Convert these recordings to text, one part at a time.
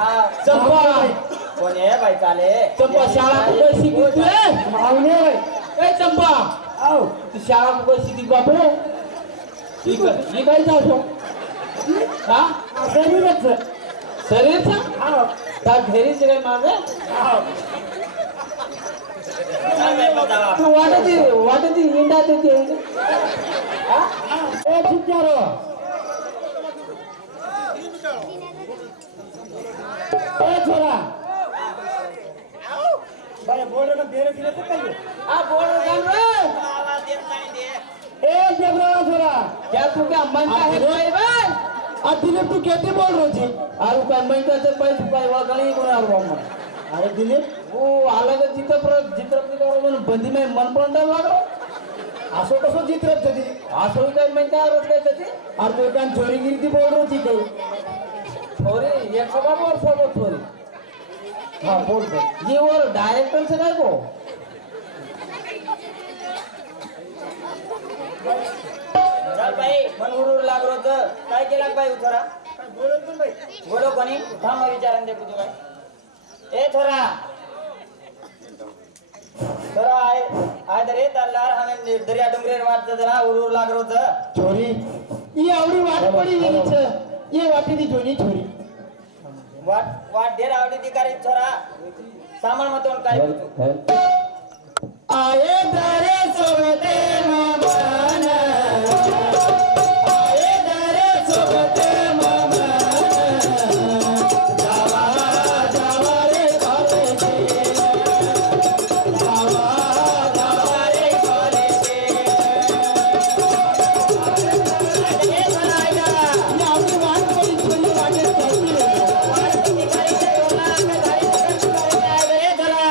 हा चंपा कोण आहे बाई चाले चंपा शाळा कुठे शिकतोय मावने काय चंपा आव तू शाळा कुठे शिकत बापू ही काय जाऊ हा शरीरच शरीरचा आव त्या घरीच रे माझं आव तू वाटत इंडा देते हा ए चित्यारो ए छोरा बाय बोर्ड बेरे दिले तर काय हा बोल जान रे ए देवरा छोरा क्या तू क्या मन का है भाई भाई आ दिलीप तू कैसे बोल रही थी आरु काय मन का से पैसे पाय वागणी कोण आलो मग अरे दिलीप वो अलग चित्रपट बंदी में मन पण लागलो असो कसो चित्रप थी असो काय म्हणता आरत काय कधी और तू कान चोरीगिरी थी बोल रही थी कहीं थोड़ी एक सवा और सब थोड़ी हाँ बोल दे ये और डायरेक्टर से काय को चल भाई मन उरूर लागलो तर काय केला बाई उतरा बोलो पण बाई बोलो कोणी थांब विचारन दे तुझे बाई ए थोरा थोरा आय दरे तल्लार हमें दरिया डुंगरेर वाट जरा उरूर लागलो तर छोरी ये आवडी वाट पडी गेलीच ये वाटी दी जोनी छोरी वाट वाट ढेर आवडी ती करी थोरा सामान मतोन काय आये दरे सोबते मामान आये दरे सोबते मामान जावा जावा रे कॉलेज जावा जावा रे कॉलेज ये सराया या आपली वाट पडी छोरी वाटेत चालली वाट ती करी तोला का गाडी पकड काय रे थोरा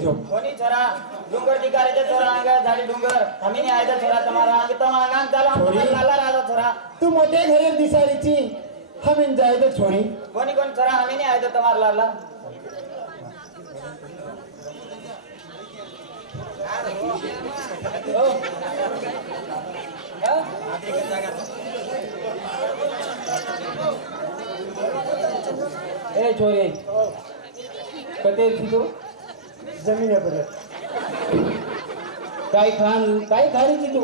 जो कोणी छोरा डोंगर ठिकाणाचे छोरा अंग झाडी डोंगर हमी नाही आहे छोरा तुम्हाला अंग तमांग अंग चालू छोरी. आमचा लाला राजा छोरा तू मोठे घरे दिसारीची हमीन जाय तर छोरी कोणी कोणी छोरा हमी नाही आहे तुम्हाला लाला ए छोरे कते तू जमीन आहे परत काय खारी की तू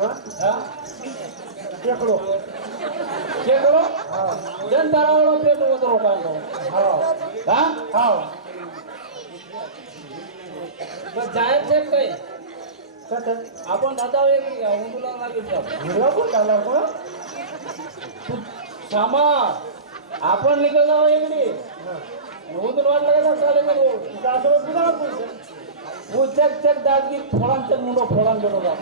हा टेकडो के करो जनता रावळो पेट उतरो टांगो हा हा बस जायचं काय कसं आपण दादा एक तुला लागेल हिरवा कोण आला कोण तू सामा आपण निघत जाऊ इकडे उतरून वाटलं का चालेल का रोड वो चक चक दादगीर फोडांचं मुंडो फोडांचं बघा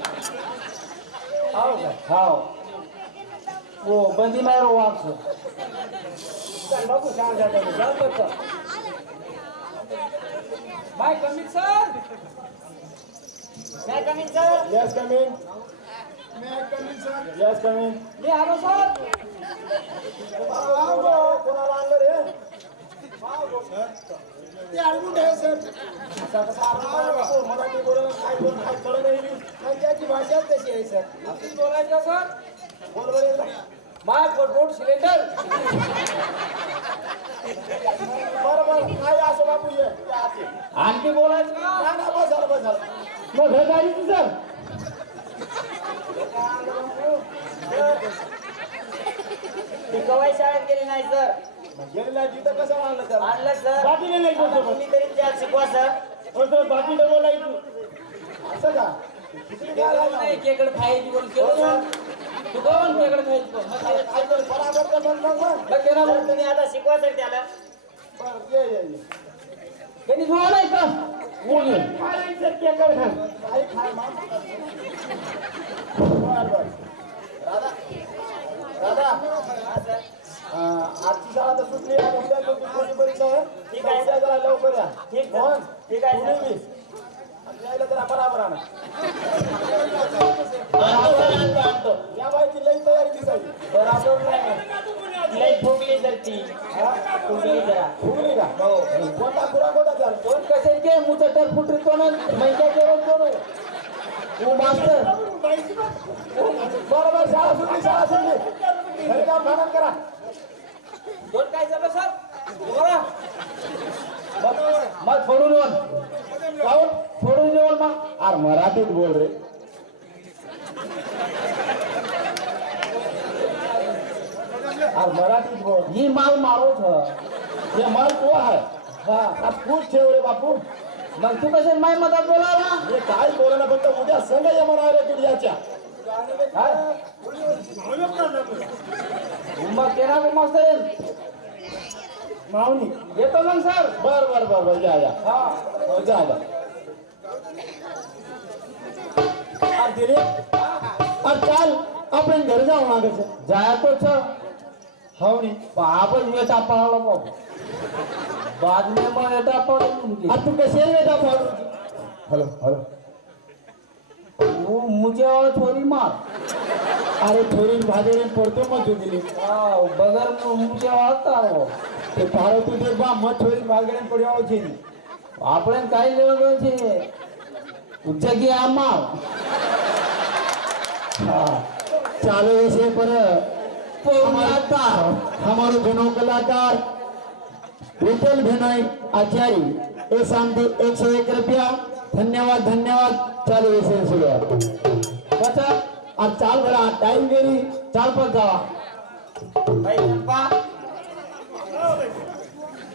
हाव का हाव वो बंदी मारो वाक्स चल बापू सांग जाता मी. जा बच्चा माय कमिंग सर काय कमी sir Yes, come in. Yes, come in. मी आलो सर कोणाला आणलं रे मराठी बोलायला काय बोल काय कळलं नाही मी. त्याची भाषा तशी आहे सर आपण बोलायचं सर बोल बरं एकदा. माय फुटबॉल सिलेंडर बरं बरं काय असं बापू ये या आत ये. आणखी बोलायचं का ना ना बस झालं बस झालं मग घर गाडीची सर ती कवाई शाळेत गेली नाही सर गेलेला तिथं कसं आणलं त्याला आणलं सर बाकीने नाही आता बोलतो तुम्ही तरी त्या शिकवा सर हो सर बाकी डबल आहे तू असं का किती काय नाही राहिलं? केकडे खायची बोल केलं तू कोण केकडे खायची बोल मग ते- काय तर बराबर तर बंद मग मग केला सर, बोल तुम्ही आता शिकवा सर त्याला बरं ये ये ये त्यांनी जोडा नाही का बोल काय सर केकर खान काय खाय मा बर बर दादा हा सर आजची शाळा तर सुटली आहे उद्या तुमची परीक्षा आहे ठीक आहे. उद्या जरा लवकर या ठीक सर. कोण? ठीक आहे, सर. तुम्ही बी. आणि यायला जरा बराबर आणा आणतो सर आणतो या बाईची लई तयारी दिसायची बराबर नाही लई फुगली सर ती फुगली जरा फुगली का हो कोणता खुरा कोणता झाला कोण कशाचे मुचटर फुटरी कोण महिन्या जेवण कोण तू मास्तर बरोबर शाळा सुटली घरी काम भांडण करा दोन काय झालं सर बोला मग फोडून येऊन जाऊन फोडून येऊन मग अरे मराठीत बोल रे अरे मराठीत बोल ही माल मारो छ हे माल तो आहे हा हा पूछ ठेव रे बापू मग तू कसे माय मधात बोला ना हे काय बोलणं फक्त उद्या संघ ये म्हणा रे तुझ्याच्या मग केला को मास्तर मावनी येतो मग सर बर बर बर बर या या हा हो, जा जा अरे दिले अरे चाल आपण घरी जाऊ ना कसं जाया तो छ हो नी आपण वेटा पळाला बाबू बाद में मग वेटा पडून अरे तू कशी आहे बेटा फाडू हॅलो हॅलो वो मुझे और थोड़ी मार अरे थोडी भाजरी पडतो मग तू दिली हाँ बगल में मुझे आता वो ते फाडो तू ते बा मग थोडी भाजरी पड્યો છે આપણે કાઈ લેવા છે જગ્યા આમાં હા ચાલો વિશે પર પૌનાતાર हमारो घनो कलाकार विठल भेनोई आचार्य ए शांति 101 रुपया धन्यवाद धन्यवाद चालू विषय सुरुवात बचा और चाल बड़ा टाइम गेरी चाल पर जावा भाई चंपा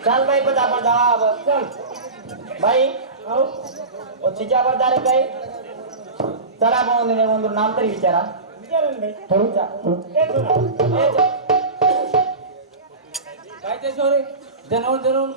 चल भाई पता पर जावा अब चल भाई आओ ओ चिचा पर दारे भाई चला म्हणून ಒಂದು नाम तरी विचारा विचारून भाई थोडं जा. एक ए, काय ते सोरे जनवून जनवून